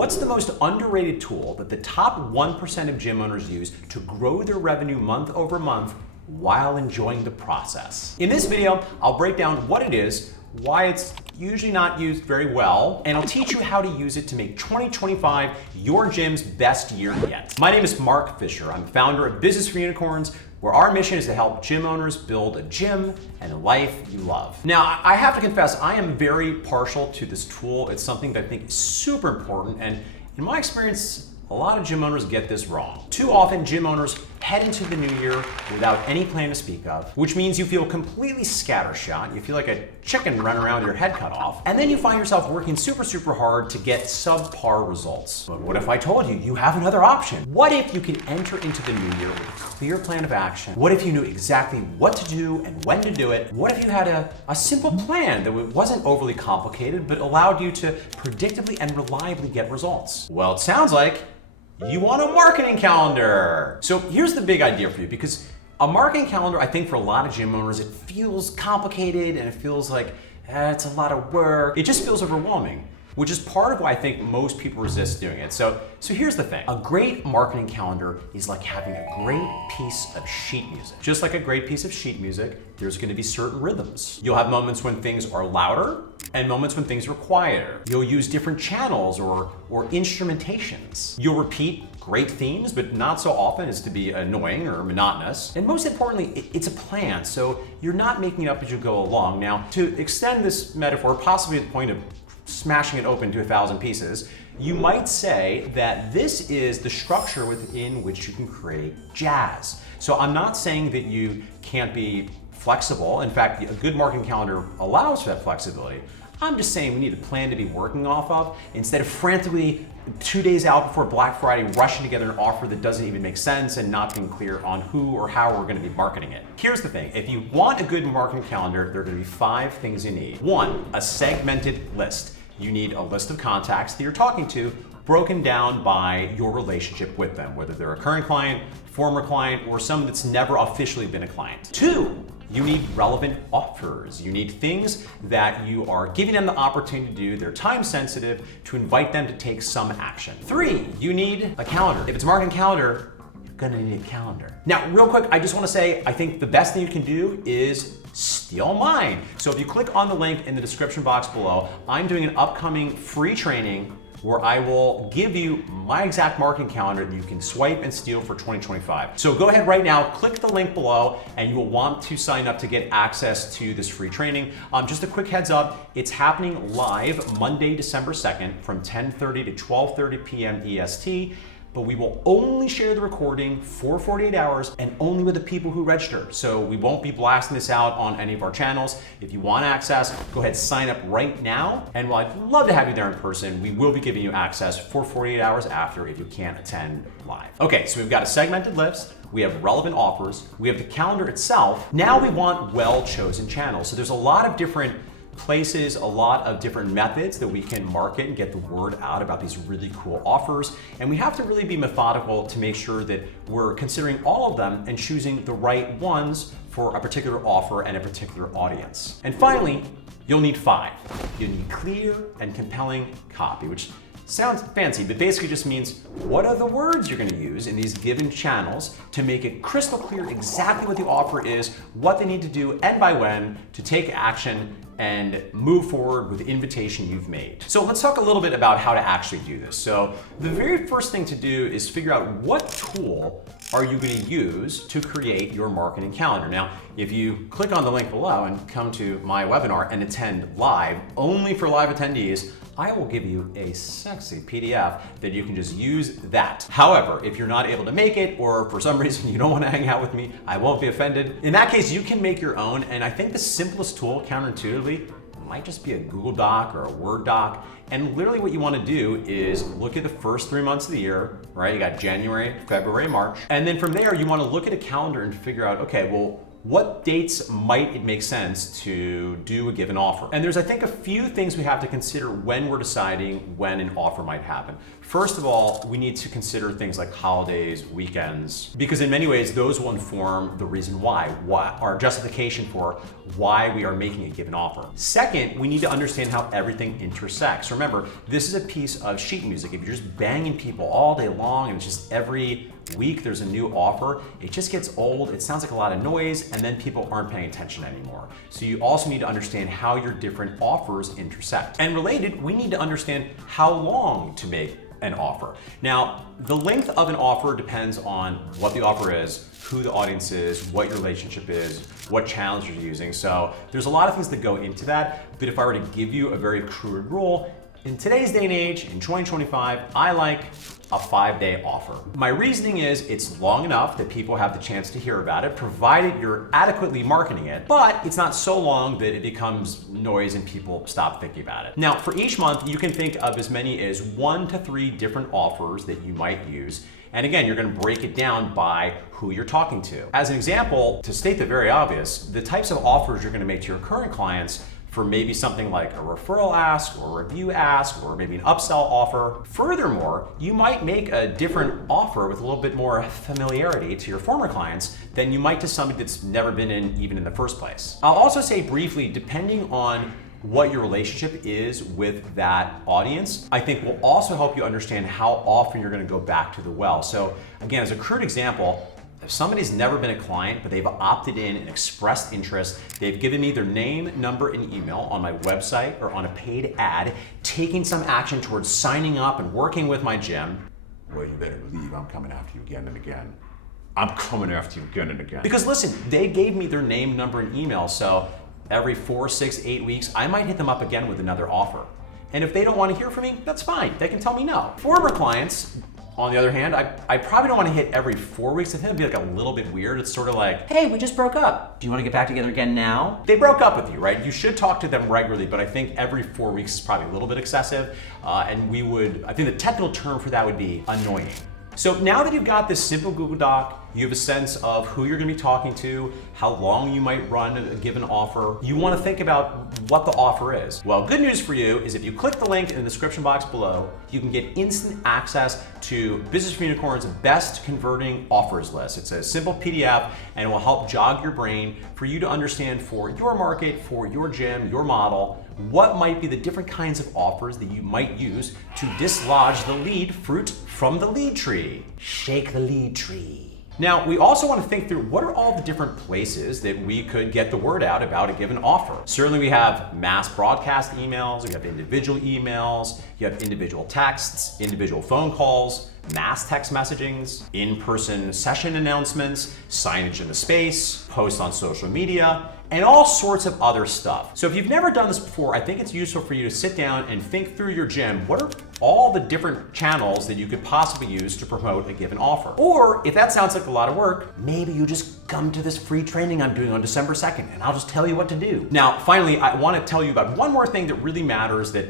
What's the most underrated tool that the top 1% of gym owners use to grow their revenue month over month while enjoying the process? In this video, I'll break down what it is, why it's usually not used very well, and I'll teach you how to use it to make 2025 your gym's best year yet. My name is Mark Fisher. I'm founder of Business for Unicorns, where our mission is to help gym owners build a gym and a life you love. Now, I have to confess, I am very partial to this tool. It's something that I think is super important, and in my experience, a lot of gym owners get this wrong. Too often, gym owners head into the new year without any plan to speak of, which means you feel completely scattershot. You feel like a chicken running around with your head cut off. And then you find yourself working super hard to get subpar results. But what if I told you you have another option? What if you could enter into the new year with a clear plan of action? What if you knew exactly what to do and when to do it? What if you had a simple plan that wasn't overly complicated, but allowed you to predictably and reliably get results? Well, it sounds like you want a marketing calendar. So here's the big idea for you, because a marketing calendar, I think for a lot of gym owners, it feels complicated and it feels like it's a lot of work. It just feels overwhelming, which is part of why I think most people resist doing it. So here's the thing. A great marketing calendar is like having a great piece of sheet music. Just like a great piece of sheet music, there's gonna be certain rhythms. You'll have moments when things are louder and moments when things are quieter. You'll use different channels or instrumentations. You'll repeat great themes, but not so often as to be annoying or monotonous. And most importantly, it's a plan, so you're not making it up as you go along. Now, to extend this metaphor, possibly to the point of smashing it open to 1,000 pieces, you might say that this is the structure within which you can create jazz. So I'm not saying that you can't be flexible. In fact, a good marketing calendar allows for that flexibility. I'm just saying we need a plan to be working off of instead of frantically 2 days out before Black Friday rushing together an offer that doesn't even make sense and not being clear on who or how we're gonna be marketing it. Here's the thing, if you want a good marketing calendar, there are gonna be 5 things you need. 1, a segmented list. You need a list of contacts that you're talking to, broken down by your relationship with them, whether they're a current client, former client, or someone that's never officially been a client. 2, you need relevant offers. You need things that you are giving them the opportunity to do. They're time sensitive to invite them to take some action. 3, you need a calendar. If it's a marketing calendar, you're gonna need a calendar. Now, real quick, I just wanna say, I think the best thing you can do is steal mine. So if you click on the link in the description box below, I'm doing an upcoming free training where I will give you my exact marketing calendar that you can swipe and steal for 2025. So go ahead right now, click the link below, and you will want to sign up to get access to this free training. Just a quick heads up, it's happening live Monday, December 2nd from 10:30 to 12:30 p.m. EST. But we will only share the recording for 48 hours and only with the people who register. So we won't be blasting this out on any of our channels. If you want access, go ahead, sign up right now. And while I'd love to have you there in person, we will be giving you access for 48 hours after if you can't attend live. Okay, so we've got a segmented list. We have relevant offers. We have the calendar itself. Now we want well-chosen channels. So there's a lot of different places, a lot of different methods that we can market and get the word out about these really cool offers. And we have to really be methodical to make sure that we're considering all of them and choosing the right ones for a particular offer and a particular audience. And finally, you'll need 5. You need clear and compelling copy, which sounds fancy, but basically just means what are the words you're gonna use in these given channels to make it crystal clear exactly what the offer is, what they need to do, and by when to take action and move forward with the invitation you've made. So let's talk a little bit about how to actually do this. So the very first thing to do is figure out what tool are you gonna use to create your marketing calendar. Now, if you click on the link below and come to my webinar and attend live, only for live attendees, I will give you a sexy PDF that you can just use that. However, if you're not able to make it, or for some reason you don't want to hang out with me, I won't be offended. In that case, you can make your own, and I think the simplest tool, counterintuitively, might just be a Google Doc or a Word doc. And literally what you want to do is look at the first 3 months of the year, right? You got January, February, March. And then from there, you want to look at a calendar and figure out, okay, well, what dates might it make sense to do a given offer? And there's, I think, a few things we have to consider when we're deciding when an offer might happen. First of all, we need to consider things like holidays, weekends, because in many ways, those will inform the reason why our justification for why we are making a given offer. Second, we need to understand how everything intersects. Remember, this is a piece of sheet music. If you're just banging people all day long and it's just every week there's a new offer, it just gets old, it sounds like a lot of noise, and then people aren't paying attention anymore. So you also need to understand how your different offers intersect. And related, we need to understand how long to make an offer. Now, the length of an offer depends on what the offer is, who the audience is, what your relationship is, what channels you're using. So there's a lot of things that go into that, but if I were to give you a very crude rule, in today's day and age, in 2025, I like a 5-day offer. My reasoning is it's long enough that people have the chance to hear about it, provided you're adequately marketing it, but it's not so long that it becomes noise and people stop thinking about it. Now, for each month, you can think of as many as 1 to 3 different offers that you might use. And again, you're gonna break it down by who you're talking to. As an example, to state the very obvious, the types of offers you're gonna make to your current clients for maybe something like a referral ask or a review ask or maybe an upsell offer. Furthermore, you might make a different offer with a little bit more familiarity to your former clients than you might to somebody that's never been in even in the first place. I'll also say briefly, depending on what your relationship is with that audience, I think will also help you understand how often you're gonna go back to the well. So again, as a crude example, if somebody's never been a client, but they've opted in and expressed interest, they've given me their name, number, and email on my website or on a paid ad, taking some action towards signing up and working with my gym, well, you better believe I'm coming after you again and again. I'm coming after you again and again. Because listen, they gave me their name, number, and email, so every 4, 6, 8 weeks, I might hit them up again with another offer. And if they don't want to hear from me, that's fine. They can tell me no. Former clients, on the other hand, I probably don't want to hit every 4 weeks. I think it'd be like a little bit weird. It's sort of like, hey, we just broke up. Do you want to get back together again now? They broke up with you, right? You should talk to them regularly, but I think every 4 weeks is probably a little bit excessive. I think the technical term for that would be annoying. So now that you've got this simple Google Doc, you have a sense of who you're gonna be talking to, how long you might run a given offer. You wanna think about what the offer is. Well, good news for you is if you click the link in the description box below, you can get instant access to Business for Unicorns' best converting offers list. It's a simple PDF and it will help jog your brain for you to understand for your market, for your gym, your model, what might be the different kinds of offers that you might use to dislodge the lead fruit from the lead tree. Shake the lead tree. Now, we also want to think through what are all the different places that we could get the word out about a given offer. Certainly we have mass broadcast emails, we have individual emails, you have individual texts, individual phone calls, mass text messagings, in-person session announcements, signage in the space, posts on social media, and all sorts of other stuff. So if you've never done this before, I think it's useful for you to sit down and think through your gym. What are all the different channels that you could possibly use to promote a given offer? Or if that sounds like a lot of work, maybe you just come to this free training I'm doing on December 2nd and I'll just tell you what to do. Now, finally, I want to tell you about one more thing that really matters that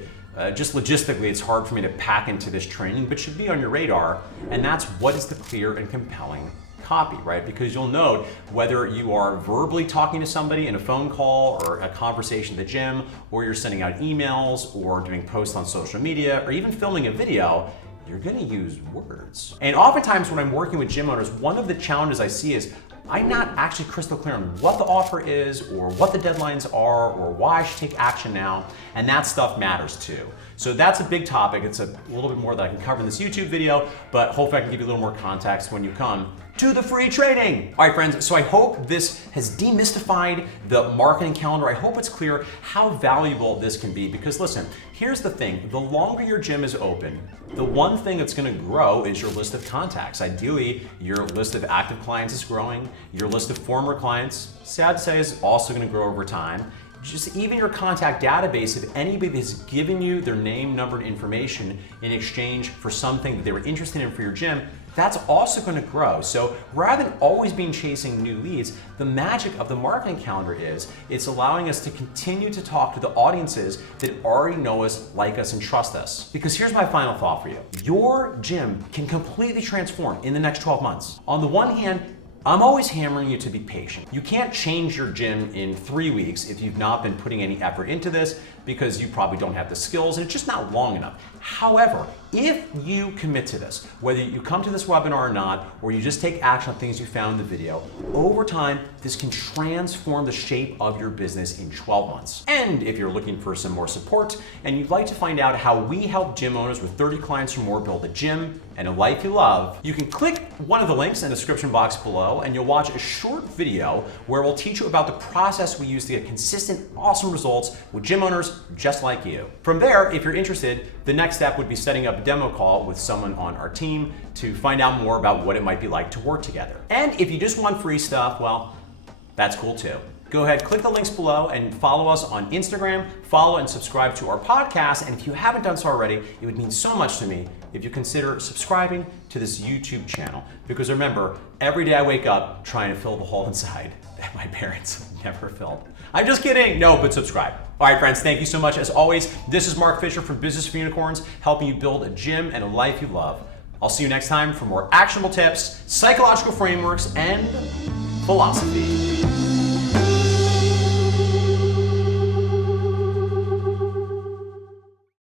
just logistically, it's hard for me to pack into this training, but should be on your radar, and that's what is the clear and compelling copy, right? Because you'll note whether you are verbally talking to somebody in a phone call or a conversation at the gym, or you're sending out emails or doing posts on social media, or even filming a video, you're gonna use words. And oftentimes when I'm working with gym owners, one of the challenges I see is I'm not actually crystal clear on what the offer is or what the deadlines are or why I should take action now, and that stuff matters too. So that's a big topic. It's a little bit more that I can cover in this YouTube video, but hopefully I can give you a little more context when you come to the free training. All right, friends, so I hope this has demystified the marketing calendar. I hope it's clear how valuable this can be because listen, here's the thing, the longer your gym is open, the one thing that's gonna grow is your list of contacts. Ideally, your list of active clients is growing, your list of former clients, sad to say, is also gonna grow over time. Just even your contact database, if anybody has given you their name, number, and information in exchange for something that they were interested in for your gym, that's also going to grow. So rather than always being chasing new leads, the magic of the marketing calendar is it's allowing us to continue to talk to the audiences that already know us, like us, and trust us. Because here's my final thought for you. Your gym can completely transform in the next 12 months. On the one hand, I'm always hammering you to be patient. You can't change your gym in 3 weeks if you've not been putting any effort into this, because you probably don't have the skills and it's just not long enough. However, if you commit to this, whether you come to this webinar or not, or you just take action on things you found in the video, over time, this can transform the shape of your business in 12 months. And if you're looking for some more support and you'd like to find out how we help gym owners with 30 clients or more build a gym and a life you love, you can click one of the links in the description box below and you'll watch a short video where we'll teach you about the process we use to get consistent, awesome results with gym owners just like you. From there, if you're interested, the next step would be setting up a demo call with someone on our team to find out more about what it might be like to work together. And if you just want free stuff, well, that's cool too. Go ahead, click the links below and follow us on Instagram, follow and subscribe to our podcast. And if you haven't done so already, it would mean so much to me if you consider subscribing to this YouTube channel. Because remember, every day I wake up trying to fill the hole inside that my parents never filled. I'm just kidding. No, but subscribe. All right, friends, thank you so much. As always, this is Mark Fisher from Business for Unicorns, helping you build a gym and a life you love. I'll see you next time for more actionable tips, psychological frameworks, and philosophy.